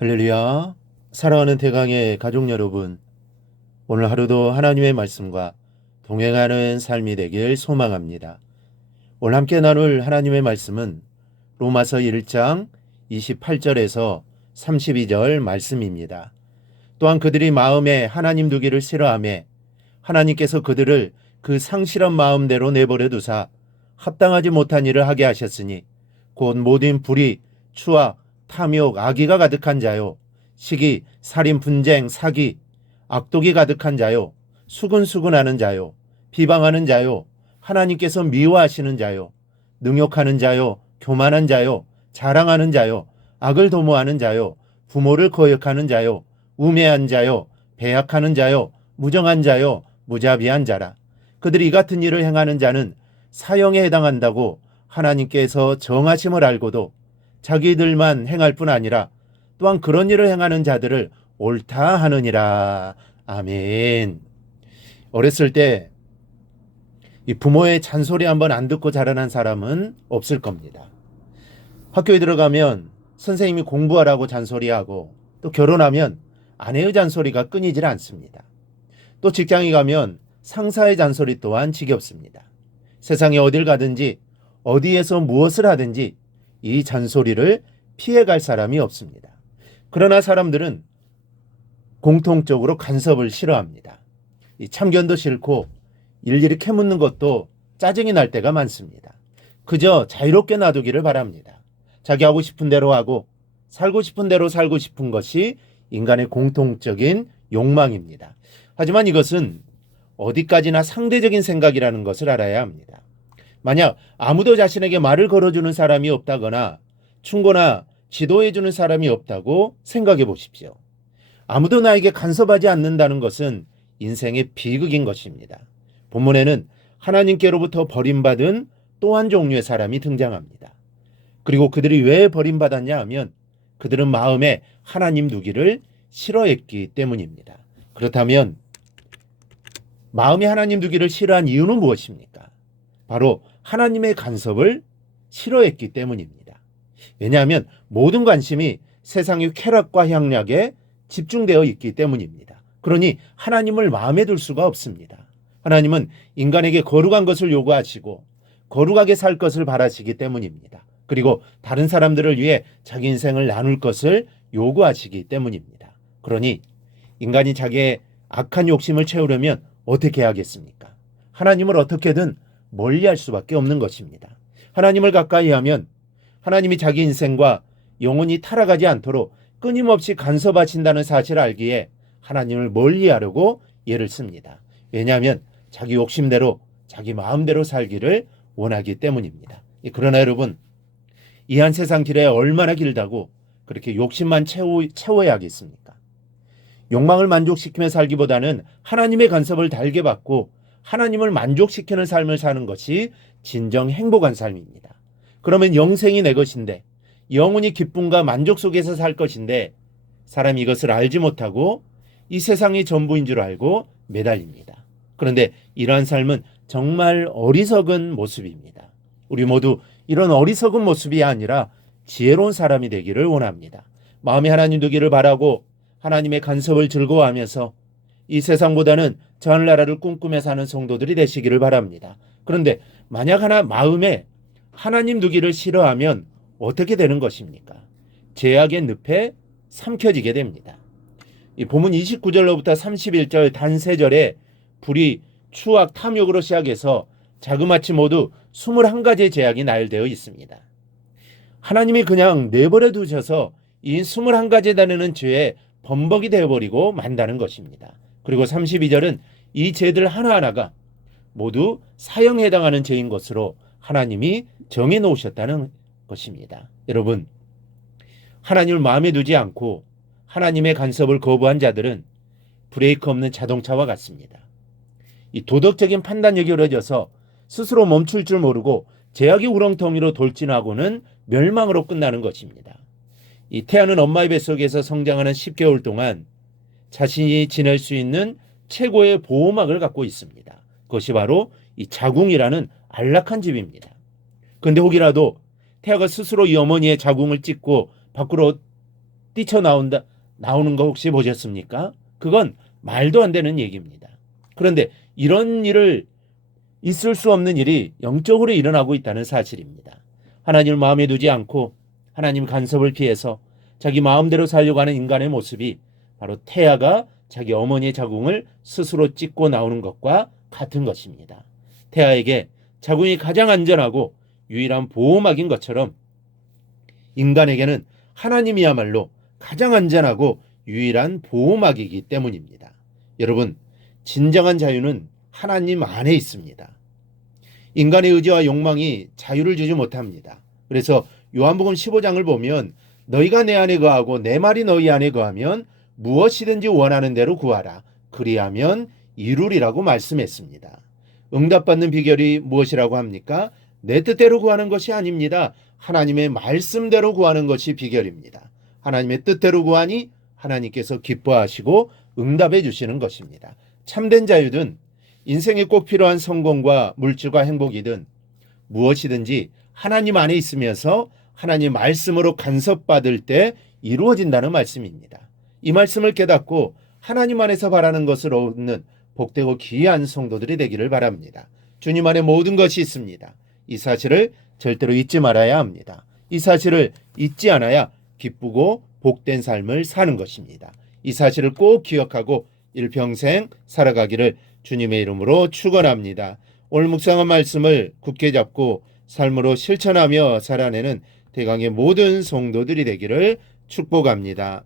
할렐루야. 사랑하는 대강의 가족 여러분, 오늘 하루도 하나님의 말씀과 동행하는 삶이 되길 소망합니다. 오늘 함께 나눌 하나님의 말씀은 로마서 1장 28절에서 32절 말씀입니다. 또한 그들이 마음에 하나님 두기를 싫어하며 하나님께서 그들을 그 상실한 마음대로 내버려 두사 합당하지 못한 일을 하게 하셨으니 곧 모든 불의, 추악, 탐욕, 악의가 가득한 자요, 시기, 살인, 분쟁, 사기, 악독이 가득한 자요, 수근수근하는 자요, 비방하는 자요, 하나님께서 미워하시는 자요, 능욕하는 자요, 교만한 자요, 자랑하는 자요, 악을 도모하는 자요, 부모를 거역하는 자요, 우매한 자요, 배약하는 자요, 무정한 자요, 무자비한 자라. 그들이 이 같은 일을 행하는 자는 사형에 해당한다고 하나님께서 정하심을 알고도 자기들만 행할 뿐 아니라 또한 그런 일을 행하는 자들을 옳다 하느니라. 아멘. 어렸을 때 이 부모의 잔소리 한번 안 듣고 자라난 사람은 없을 겁니다. 학교에 들어가면 선생님이 공부하라고 잔소리하고, 또 결혼하면 아내의 잔소리가 끊이질 않습니다. 또 직장에 가면 상사의 잔소리 또한 지겹습니다. 세상에 어딜 가든지 어디에서 무엇을 하든지 이 잔소리를 피해갈 사람이 없습니다. 그러나 사람들은 공통적으로 간섭을 싫어합니다. 이 참견도 싫고 일일이 캐묻는 것도 짜증이 날 때가 많습니다. 그저 자유롭게 놔두기를 바랍니다. 자기 하고 싶은 대로 하고 살고 싶은 대로 살고 싶은 것이 인간의 공통적인 욕망입니다. 하지만 이것은 어디까지나 상대적인 생각이라는 것을 알아야 합니다. 만약 아무도 자신에게 말을 걸어주는 사람이 없다거나 충고나 지도해주는 사람이 없다고 생각해 보십시오. 아무도 나에게 간섭하지 않는다는 것은 인생의 비극인 것입니다. 본문에는 하나님께로부터 버림받은 또 한 종류의 사람이 등장합니다. 그리고 그들이 왜 버림받았냐 하면 그들은 마음에 하나님 두기를 싫어했기 때문입니다. 그렇다면 마음에 하나님 두기를 싫어한 이유는 무엇입니까? 바로 하나님의 간섭을 싫어했기 때문입니다. 왜냐하면 모든 관심이 세상의 쾌락과 향락에 집중되어 있기 때문입니다. 그러니 하나님을 마음에 둘 수가 없습니다. 하나님은 인간에게 거룩한 것을 요구하시고 거룩하게 살 것을 바라시기 때문입니다. 그리고 다른 사람들을 위해 자기 인생을 나눌 것을 요구하시기 때문입니다. 그러니 인간이 자기의 악한 욕심을 채우려면 어떻게 하겠습니까? 하나님을 어떻게든 멀리할 수밖에 없는 것입니다. 하나님을 가까이 하면 하나님이 자기 인생과 영혼이 타락하지 않도록 끊임없이 간섭하신다는 사실을 알기에 하나님을 멀리하려고 애를 씁니다. 왜냐하면 자기 욕심대로 자기 마음대로 살기를 원하기 때문입니다. 그러나 여러분, 이 한 세상 길에 얼마나 길다고 그렇게 욕심만 채워야 하겠습니까? 욕망을 만족시키며 살기보다는 하나님의 간섭을 달게 받고 하나님을 만족시키는 삶을 사는 것이 진정 행복한 삶입니다. 그러면 영생이 내 것인데, 영원히 기쁨과 만족 속에서 살 것인데, 사람이 이것을 알지 못하고 이 세상이 전부인 줄 알고 매달립니다. 그런데 이러한 삶은 정말 어리석은 모습입니다. 우리 모두 이런 어리석은 모습이 아니라 지혜로운 사람이 되기를 원합니다. 마음에 하나님 두기를 바라고 하나님의 간섭을 즐거워하면서 이 세상보다는 저 하늘나라를 꿈꾸며 사는 성도들이 되시기를 바랍니다. 그런데 만약 마음에 하나님 두기를 싫어하면 어떻게 되는 것입니까? 죄악의 늪에 삼켜지게 됩니다. 이 본문 29절로부터 31절 단 3절에 불의, 추악, 탐욕으로 시작해서 자그마치 모두 21가지의 죄악이 나열되어 있습니다. 하나님이 그냥 내버려 두셔서 이 21가지에 달하는 죄에 범벅이 되어버리고 만다는 것입니다. 그리고 32절은 이 죄들 하나하나가 모두 사형에 해당하는 죄인 것으로 하나님이 정해 놓으셨다는 것입니다. 여러분, 하나님을 마음에 두지 않고 하나님의 간섭을 거부한 자들은 브레이크 없는 자동차와 같습니다. 이 도덕적인 판단력이 흐려져서 스스로 멈출 줄 모르고 제약의 우렁텅이로 돌진하고는 멸망으로 끝나는 것입니다. 이 태아는 엄마의 뱃속에서 성장하는 10개월 동안 자신이 지낼 수 있는 최고의 보호막을 갖고 있습니다. 그것이 바로 이 자궁이라는 안락한 집입니다. 그런데 혹이라도 태아가 스스로 이 어머니의 자궁을 찢고 밖으로 나오는 거 혹시 보셨습니까? 그건 말도 안 되는 얘기입니다. 그런데 이런 일을 있을 수 없는 일이 영적으로 일어나고 있다는 사실입니다. 하나님을 마음에 두지 않고 하나님 간섭을 피해서 자기 마음대로 살려고 하는 인간의 모습이 바로 태아가 자기 어머니의 자궁을 스스로 찢고 나오는 것과 같은 것입니다. 태아에게 자궁이 가장 안전하고 유일한 보호막인 것처럼 인간에게는 하나님이야말로 가장 안전하고 유일한 보호막이기 때문입니다. 여러분, 진정한 자유는 하나님 안에 있습니다. 인간의 의지와 욕망이 자유를 주지 못합니다. 그래서 요한복음 15장을 보면 너희가 내 안에 거하고 내 말이 너희 안에 거하면 무엇이든지 원하는 대로 구하라. 그리하면 이루리라고 말씀했습니다. 응답받는 비결이 무엇이라고 합니까? 내 뜻대로 구하는 것이 아닙니다. 하나님의 말씀대로 구하는 것이 비결입니다. 하나님의 뜻대로 구하니 하나님께서 기뻐하시고 응답해 주시는 것입니다. 참된 자유는 인생에 꼭 필요한 성공과 물질과 행복이든 무엇이든지 하나님 안에 있으면서 하나님 말씀으로 간섭받을 때 이루어진다는 말씀입니다. 이 말씀을 깨닫고 하나님 안에서 바라는 것을 얻는 복되고 귀한 성도들이 되기를 바랍니다. 주님 안에 모든 것이 있습니다. 이 사실을 절대로 잊지 말아야 합니다. 이 사실을 잊지 않아야 기쁘고 복된 삶을 사는 것입니다. 이 사실을 꼭 기억하고 일평생 살아가기를 주님의 이름으로 축원합니다. 오늘 묵상한 말씀을 굳게 잡고 삶으로 실천하며 살아내는 대강의 모든 성도들이 되기를 축복합니다.